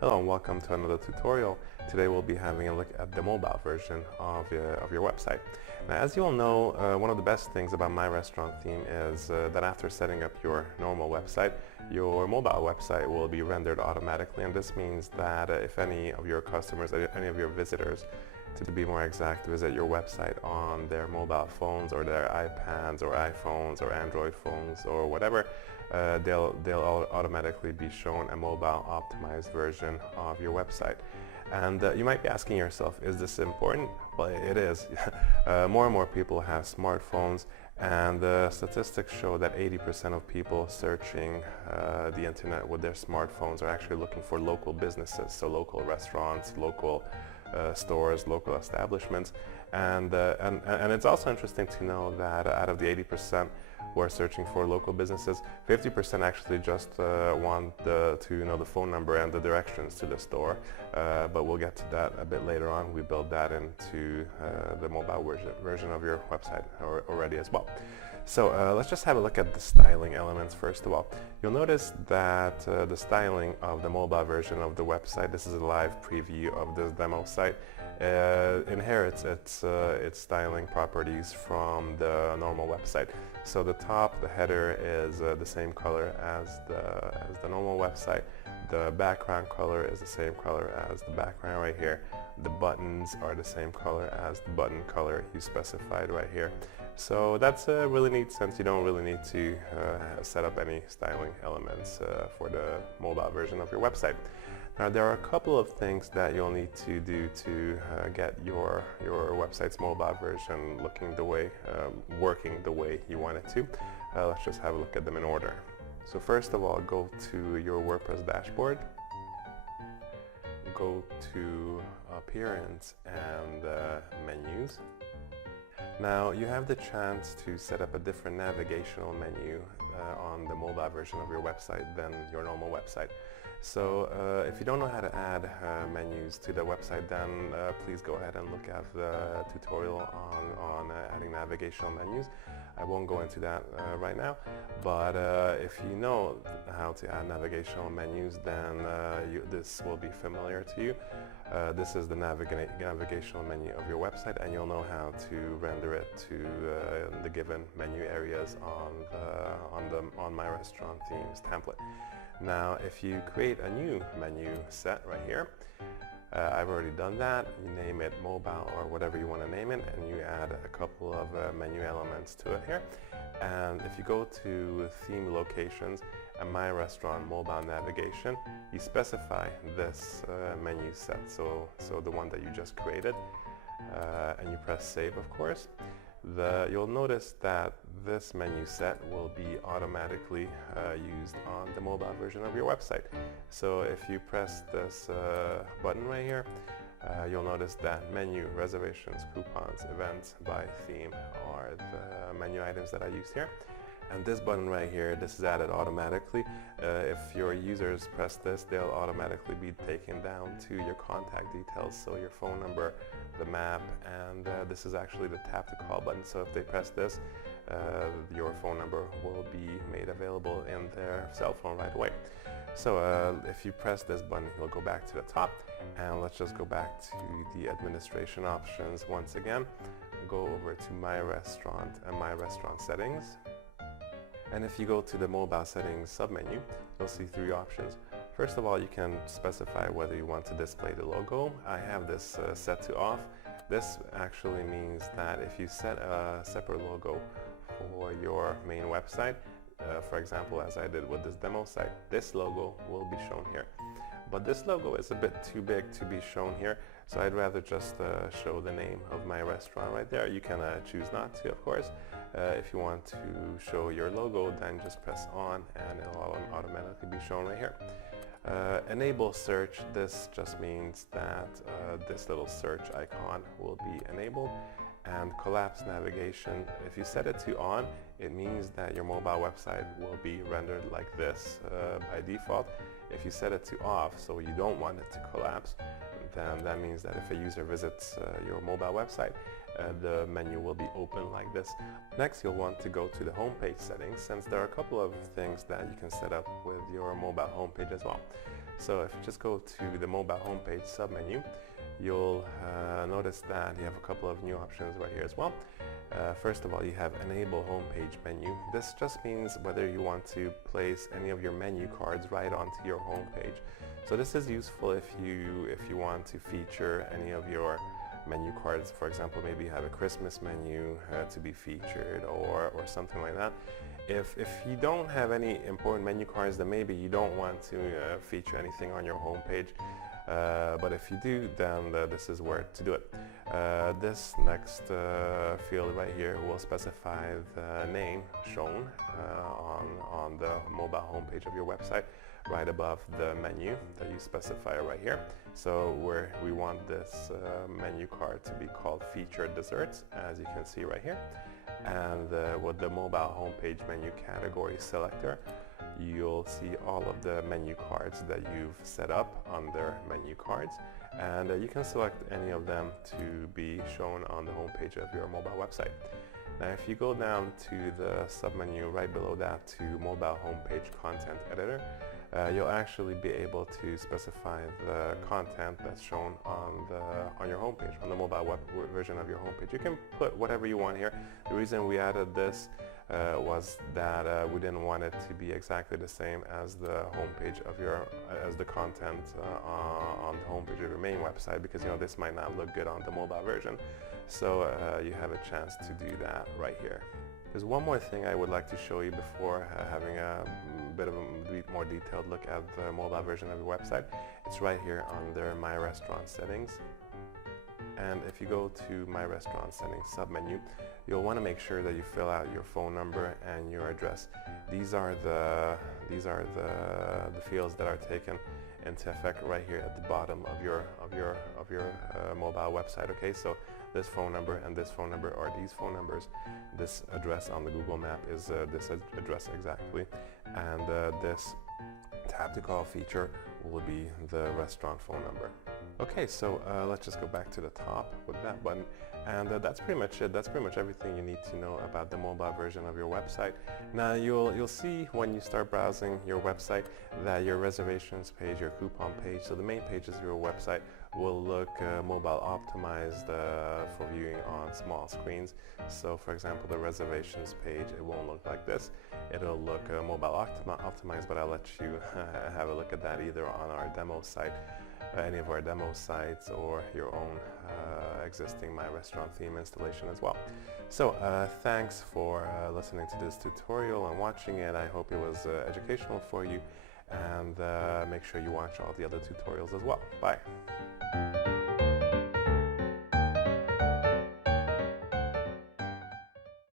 Hello and welcome to another tutorial. Today we'll be having a look at the mobile version of your website. Now, as you all know, one of the best things about My Restaurant theme is that after setting up your normal website, your mobile website will be rendered automatically, and this means that if any of your customers, any of your visitors, to be more exact, visit your website on their mobile phones or their iPads or iPhones or Android phones or whatever, they'll automatically be shown a mobile optimized version of your website. And you might be asking yourself, is this important? Well, it is. More and more people have smartphones, and the statistics show that 80% of people searching the internet with their smartphones are actually looking for local businesses, so local restaurants, local stores, local establishments, and it's also interesting to know that out of the 80% who are searching for local businesses, 50% actually just want to know the phone number and the directions to the store, but we'll get to that a bit later on. We build that into the mobile version of your website already as well. So let's just have a look at the styling elements first of all. You'll notice that the styling of the mobile version of the website, this is a live preview of this demo site, inherits its styling properties from the normal website. So the top, the header is the same color as the normal website. The background color is the same color as the background right here. The buttons are the same color as the button color you specified right here. So that's really neat, since you don't really need to set up any styling elements for the mobile version of your website. Now, there are a couple of things that you'll need to do to get your website's mobile version looking the way, working the way you want it to. Let's just have a look at them in order. So first of all, go to your WordPress dashboard. Go to Appearance and Menus. Now, you have the chance to set up a different navigational menu on the mobile version of your website than your normal website. So if you don't know how to add menus to the website, then please go ahead and look at the tutorial on adding navigational menus. I won't go into that right now, but if you know how to add navigational menus, then this will be familiar to you. This is the navigational menu of your website, and you'll know how to render it to the given menu areas on My Restaurant Themes template. Now, if you create a new menu set right here, I've already done that. You name it mobile or whatever you want to name it, and you add a couple of menu elements to it here. And if you go to theme locations and My Restaurant mobile navigation, you specify this menu set, so the one that you just created, and you press save, of course. You'll notice that this menu set will be automatically used on the mobile version of your website. So if you press this button right here, you'll notice that menu, reservations, coupons, events, by theme are the menu items that I used here. And this button right here, this is added automatically. If your users press this, they'll automatically be taken down to your contact details, so your phone number, the map, and this is actually the tap to call button. So if they press this, your phone number will be made available in their cell phone right away. So if you press this button, you'll go back to the top, and let's just go back to the administration options once again. Go over to My Restaurant and My Restaurant settings. And if you go to the mobile settings submenu, you'll see three options. First of all, you can specify whether you want to display the logo. I have this set to off. This actually means that if you set a separate logo for your main website, for example, as I did with this demo site, this logo will be shown here. But this logo is a bit too big to be shown here, so I'd rather just show the name of my restaurant right there. You can choose not to, of course. If you want to show your logo, then just press on and it'll automatically be shown right here. Enable search, this just means that this little search icon will be enabled. And collapse navigation, if you set it to on, it means that your mobile website will be rendered like this by default. If you set it to off, so you don't want it to collapse, then that means that if a user visits your mobile website, the menu will be open like this. Next, you'll want to go to the homepage settings, since there are a couple of things that you can set up with your mobile homepage as well. So if you just go to the mobile homepage submenu, you'll notice that you have a couple of new options right here as well. First of all, you have Enable Homepage Menu. This just means whether you want to place any of your menu cards right onto your homepage. So this is useful if you want to feature any of your menu cards. For example, maybe you have a Christmas menu to be featured or something like that. If you don't have any important menu cards, then maybe you don't want to feature anything on your homepage. But if you do, then this is where to do it. This next field right here will specify the name shown on the mobile homepage of your website, right above the menu that you specify right here. So we want this menu card to be called Featured Desserts, as you can see right here. And with the mobile homepage menu category selector, you'll see all of the menu cards that you've set up under menu cards, and you can select any of them to be shown on the homepage of your mobile website. Now if you go down to the submenu right below that to mobile homepage content editor, you'll actually be able to specify the content that's shown on your homepage, on the mobile version of your homepage. You can put whatever you want here. The reason we added this was that we didn't want it to be exactly the same as the homepage of as the content on the homepage of your main website, because this might not look good on the mobile version. So you have a chance to do that right here. There's one more thing I would like to show you before having a bit of a more detailed look at the mobile version of your website. It's right here under My Restaurant Settings. And if you go to My Restaurant Settings submenu, you'll want to make sure that you fill out your phone number and your address. These are the fields that are taken into effect right here at the bottom of your mobile website. Okay, so this phone number and this phone number are these phone numbers. This address on the Google map is this address exactly, and this tap to call feature will be the restaurant phone number. Okay, so let's just go back to the top with that button, and that's pretty much it. That's pretty much everything you need to know about the mobile version of your website. Now you'll see when you start browsing your website that your reservations page, your coupon page, so the main pages of your website will look mobile optimized for viewing on small screens. So for example, the reservations page, it won't look like this. It'll look mobile optimized, but I'll let you have a look at that either on our demo site, any of our demo sites, or your own existing My Restaurant theme installation as well. So thanks for listening to this tutorial and watching it. I hope it was educational for you, and make sure you watch all the other tutorials as well. Bye.